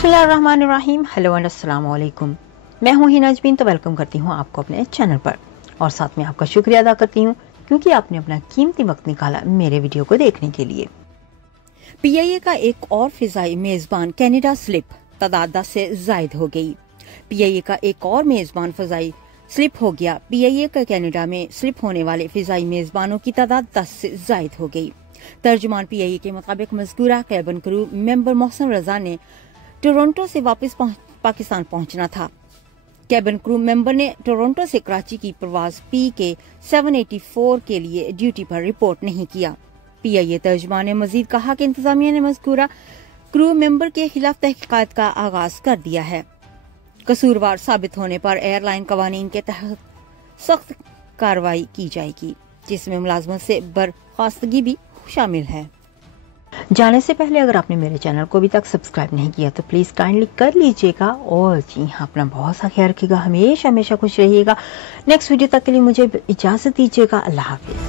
बिस्मिल्लाहिर्रहमानिर्रहीम। Hello and अस्सलाम वालेकुम। मैं हूं हिना जबीन, तो वेलकम करती हूं आपको अपने चैनल पर और साथ में आपका शुक्रिया अदा करती हूं क्योंकि आपने अपना कीमती वक्त निकाला मेरे वीडियो को देखने के लिए। पीआईए का एक और फिजाई मेजबान कनाडा स्लिप, तादाद 10 से जायद हो गई। पीआईए का एक और मेजबान फिजाई स्लिप हो गया। पीआईए का कनाडा में स्लिप होने वाले फिजाई मेजबानों की तादाद 10 से जायद हो गई। तर्जुमान पीआईए के मुताबिक मज़कूरा cabin crew member Mohsin Raza ने टोरंटो से वापस पाकिस्तान पहुंचना था। कैबिन क्रू मेंबर ने टोरंटो से कराची की परवाज PK 784 के लिए ड्यूटी पर रिपोर्ट नहीं किया। पीआईए तर्जुमान ने मजीद कहा कि इंतजामिया ने मज़कूरा क्रू मेंबर के खिलाफ तहकीकात का आगाज कर दिया है। कसूरवार साबित होने पर एयरलाइन कवानीन के तहत सख्त कार्रवाई की जाएगी, जिसमें मुलाजमत से बर्खास्तगी भी शामिल है। जाने से पहले अगर आपने मेरे चैनल को अभी तक सब्सक्राइब नहीं किया तो प्लीज काइंडली कर लीजिएगा और जी हाँ, अपना बहुत सा ख्याल रखिएगा। हमेशा खुश रहिएगा। नेक्स्ट वीडियो तक के लिए मुझे इजाजत दीजिएगा। अल्लाह हाफिज।